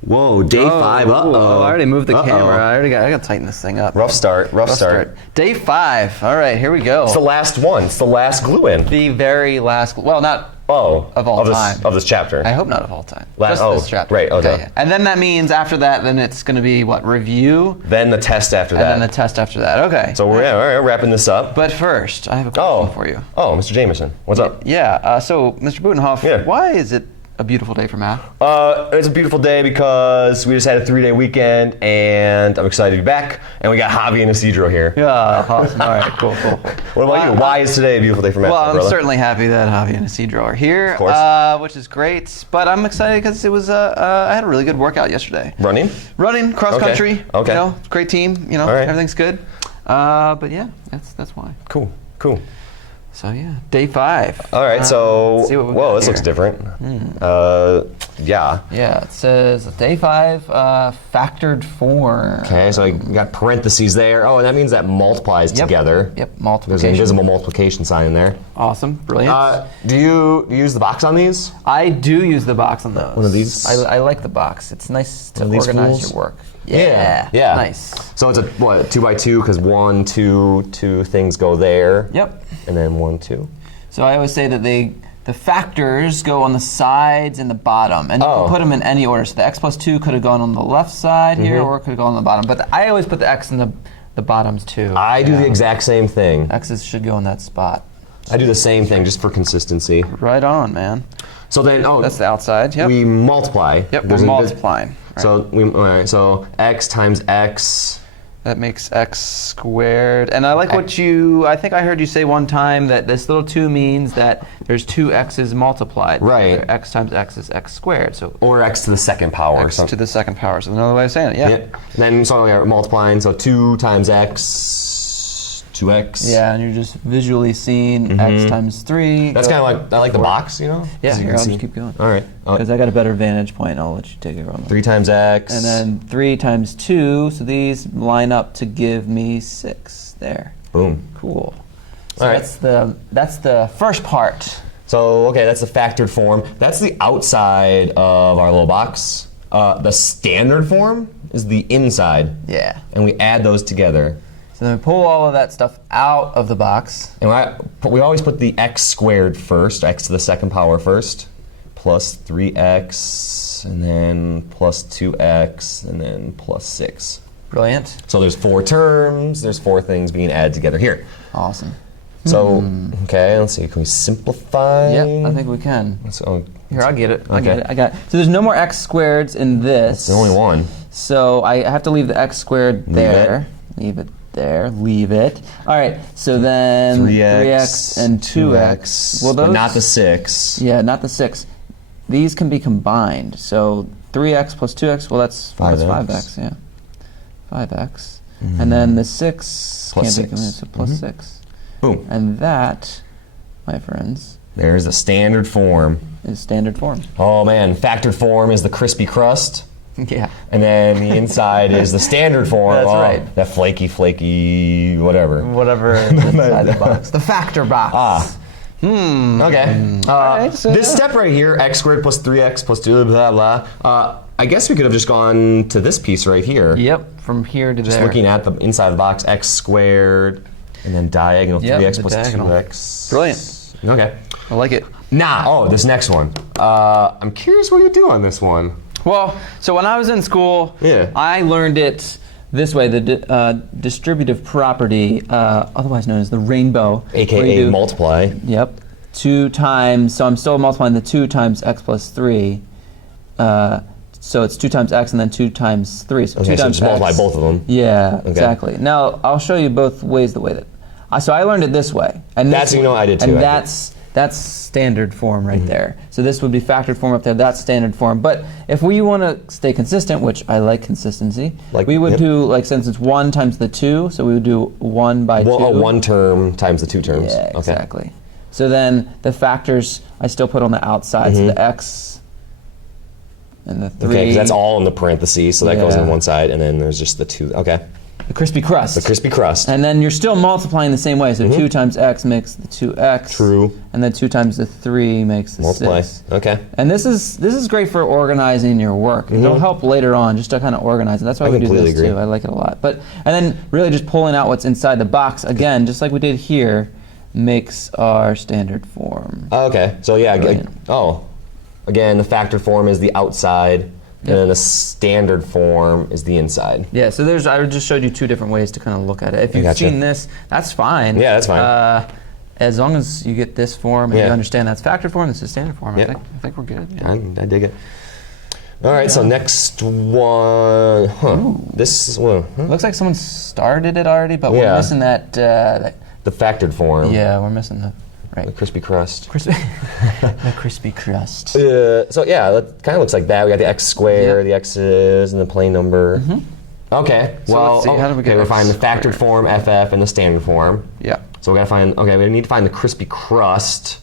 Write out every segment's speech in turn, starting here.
Whoa, day 5. Uh-oh. I already moved the camera. I got to tighten this thing up. Rough start. Day 5. All right, here we go. It's the last one. It's the last glue-in. The very last. Well, not of all time. Of this chapter. I hope not of all time. Just this chapter. Right. Okay. And then that means after that, then it's going to be what? Review. Then the test after that. And then the test after that. Okay. So we're wrapping this up. But first, I have a question for you. Oh, Mr. Jameson, what's up? Yeah. So, Mr. Butenhoff, why is it a beautiful day for math? It's a beautiful day because we just had a 3-day weekend, and I'm excited to be back. And we got Javi and Isidro here. Yeah, awesome. All right, cool. What about you? Why is today a beautiful day for math? Well, I'm certainly happy that Javi and Isidro are here, of course. Which is great. But I'm excited because it was I had a really good workout yesterday. Running, cross country. Okay. You know, great team. You know, everything's good. But yeah, that's why. Cool. So yeah, day 5. All right, so let's see what we whoa, got this here. looks different. Yeah. Yeah, it says day 5, factored form. Okay, so I got parentheses there. Oh, and that means that multiplies together. Yep, multiplication. There's an invisible multiplication sign in there. Awesome, brilliant. Do you use the box on these? I do use the box on those. One of these? I like the box. It's nice to organize your work. Yeah. Nice. So it's a 2x2 because 1, 2, 2 things go there. Yep. And then 1, 2. So I always say that the factors go on the sides and the bottom, and you can put them in any order. So the x plus 2 could have gone on the left side here, or it could have gone on the bottom. But I always put the x in the bottoms too. I do the exact same thing. X's should go in that spot. I do the same thing just for consistency. Right on, man. So then, that's the outside. Yep. We multiply. Yep. We're multiplying. Right. So so x times x. That makes x squared. And I like what I think I heard you say one time that this little 2 means that there's 2 x's multiplied. Right. X times x is x squared. So or x to the second power. X to the second power. So another way of saying it. Yeah. Then so we're multiplying. So 2 times x, 2x. Yeah, and you're just visually seeing x times 3. That's kind of like I like the box, you know. Yeah. So Here, I'll just keep going. All right. Because I got a better vantage point. I'll let you take it on. 3 times x. And then 3 times 2. So these line up to give me 6 there. Boom. Cool. So All right. that's the first part. So that's the factored form. That's the outside of our little box. The standard form is the inside. Yeah. And we add those together. So then we pull all of that stuff out of the box. And we always put the x squared first, x to the second power first, plus 3x, and then plus 2x, and then plus 6. Brilliant. So there's 4 terms, there's 4 things being added together here. Awesome. So, okay, let's see, can we simplify? Yep, I think we can. Here, I'll get it. I got it. So there's no more x squareds in this. There's only one. So I have to leave the x squared there. Leave it there. Leave it. All right, so then 3x and 2x. Well, but not the 6. Yeah, not the 6. These can be combined. So 3x plus 2x, well, that's 5x, yeah. 5x. And then the 6 plus can't 6. be combined, so plus 6. Boom. And that, my friends, there's a standard form. is standard form. Oh man, factored form is the crispy crust. Yeah. And then the inside is the standard form. That's right. That flaky, whatever. Whatever is inside the box. The factor box. Okay. Alright, so this step right here, x squared plus 3x plus 2, blah, blah. I guess we could have just gone to this piece right here. Yep, from here to Just there. looking at the inside of the box, x squared, and then diagonal 3x plus diagonal. 2x. Brilliant. Okay. I like it. Now, this next one. I'm curious what you do on this one. Well, so when I was in school, I learned it this way, the distributive property, otherwise known as the rainbow. AKA multiply. Yep. 2 times, so I'm still multiplying the 2 times x plus 3. So it's 2 times x and then 2 times 3. So 2 times so just multiply both of them. Yeah, exactly. Now, I'll show you both ways the way that... so I learned it this way. And that's, I did too. And that's standard form right there. So this would be factored form up there. That's standard form. But if we want to stay consistent, which I like consistency, we would do, like, since it's 1 times the 2, so we would do 1 by 2. 1 term times the 2 terms. Yeah, exactly. So then the factors I still put on the outside, so the x and the 3. Okay, because that's all in the parentheses, so that goes on one side, and then there's just the 2. Okay. The crispy crust. The crispy crust. And then you're still multiplying the same way. So 2 times x makes the 2x. True. And then 2 times the 3 makes the Multiply. 6. Okay. And this is great for organizing your work. It'll help later on just to kind of organize it. That's why we do this too. I like it a lot. And then really just pulling out what's inside the box, again, just like we did here, makes our standard form. Okay. So yeah, again, the factored form is the outside. And then the standard form is the inside. Yeah, so I just showed you 2 different ways to kind of look at it. If you've seen this, that's fine. Yeah, that's fine. As long as you get this form and you understand that's factored form, this is standard form, I think we're good. Yeah. I dig it. All right, so next one. This one. Looks like someone started it already, but we're missing that. The factored form. Yeah, we're missing the crispy crust. The crispy crust. So yeah, that kind of looks like that. We got the x squared, the x's, and the plain number. Okay. So let's see, how do we get we're finding the factored form, FF, and the standard form. Yeah. So we gotta find. Okay, we need to find the crispy crust.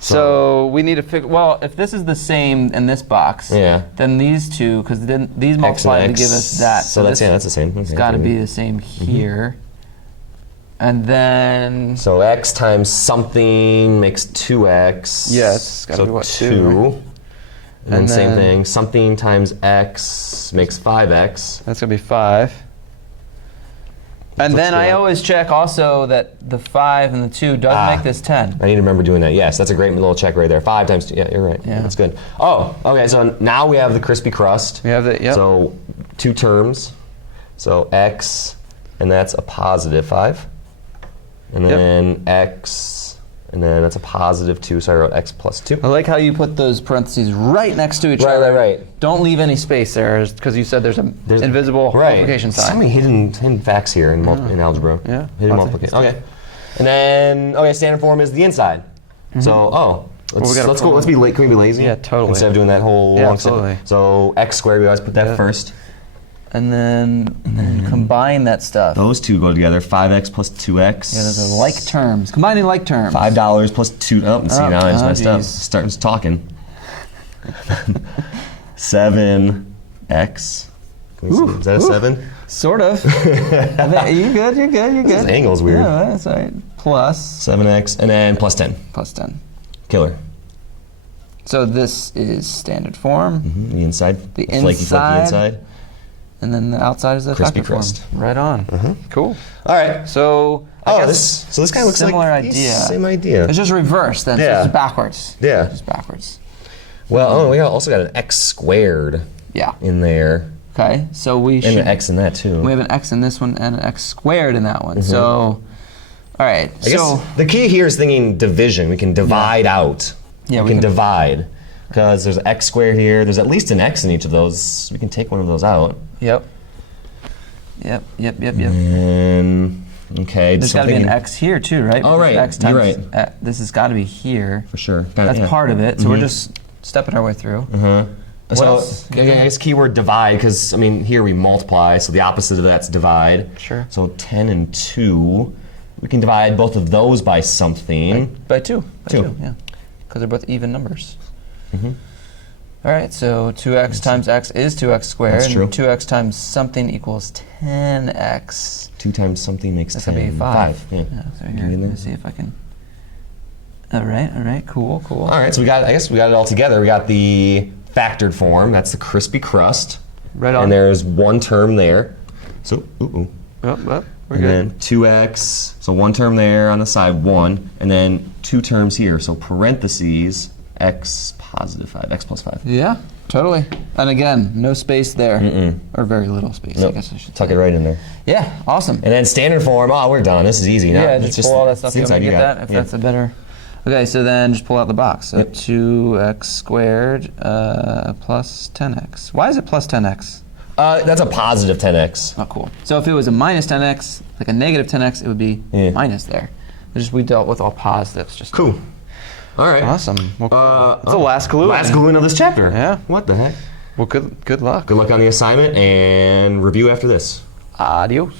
So we need to figure. Well, if this is the same in this box, then these two, because then these multiply to give us that. So that's the same. It's got to be the same here. And then... So x times something makes 2x. Yes, it's got to be what, 2? Right? And then same thing, something times x makes 5x. That's going to be 5. And then I always check also that the 5 and the 2 does make this 10. I need to remember doing that. Yes, that's a great little check right there. 5 times 2. Yeah, you're right. Yeah. That's good. Oh, okay, so now we have the crispy crust. We have the, So 2 terms. So x, and that's a positive 5. And then x, and then that's a positive 2, so I wrote x plus 2. I like how you put those parentheses right next to each other. Right. Don't leave any space there, because you said there's an invisible multiplication sign. So many hidden facts here in algebra. Yeah. Hidden multiplication. Okay. And then, standard form is the inside. So, let's be late. Can we be lazy? Yeah, totally. Instead of doing that whole long totally. So x squared, we always put that first. And then combine that stuff. Those two go together. 5x plus 2x. Yeah, those are like terms. Combining like terms. $5 plus 2. Oh, see, now I just messed up. Starting talking. 7x. Can we see? Is that a 7? Sort of. You're good. This angle's weird. Yeah, that's right. Plus. 7x, and then plus 10. Plus 10. Killer. So this is standard form. The inside. The flaky inside. And then the outside is the crispy factored crust. Form. Right on. Cool. All right. So this guy looks like similar idea. Same idea. It's just reversed then. Yeah. So it's backwards. Yeah. It's just backwards. Well, we also got an x squared. Yeah. In there. Okay. So we should. And an x in that too. We have an x in this one and an x squared in that one. So, all right. I guess the key here is thinking division. We can divide out. Yeah. We can divide. Because there's x squared here. There's at least an x in each of those. We can take one of those out. Yep. And okay. There's got to be an x here too, right? Oh, right. X You're times, right. This has got to be here. For sure. That's part of it. So we're just stepping our way through. What else? I guess keyword divide, because here we multiply, so the opposite of that's divide. Sure. So 10 and 2. We can divide both of those by something. By 2. By 2, yeah. Because they're both even numbers. All right, so 2x times x is 2x squared. That's true. And 2x times something equals 10x. 2 times something makes 10. That's going to be 5. Yeah. So here, let me see if I can. All right, cool. All right, so I guess we got it all together. We got the factored form. That's the crispy crust. Right on. And there's one term there. So, we're and good. then 2x, so one term there on the side, 1. And then 2 terms here, so parentheses, x positive 5, x plus 5. Yeah, totally. And again, no space there. Or very little space, I guess I should Tuck say. it right in there. Yeah, awesome. And then standard form, we're done. This is easy. Yeah, just pull all that stuff. You want me to get that? If Yeah. that's a better... Okay, so then just pull out the box. So 2x squared plus 10x. Why is it plus 10x? That's a positive 10x. Oh, cool. So if it was a minus 10x, like a negative 10x, it would be minus there. We dealt with all positives. Just cool. All right. Awesome. Well, it's the last glue. Last gluing of this chapter. Yeah. What the heck? Well, good luck. Good luck on the assignment, and review after this. Adios.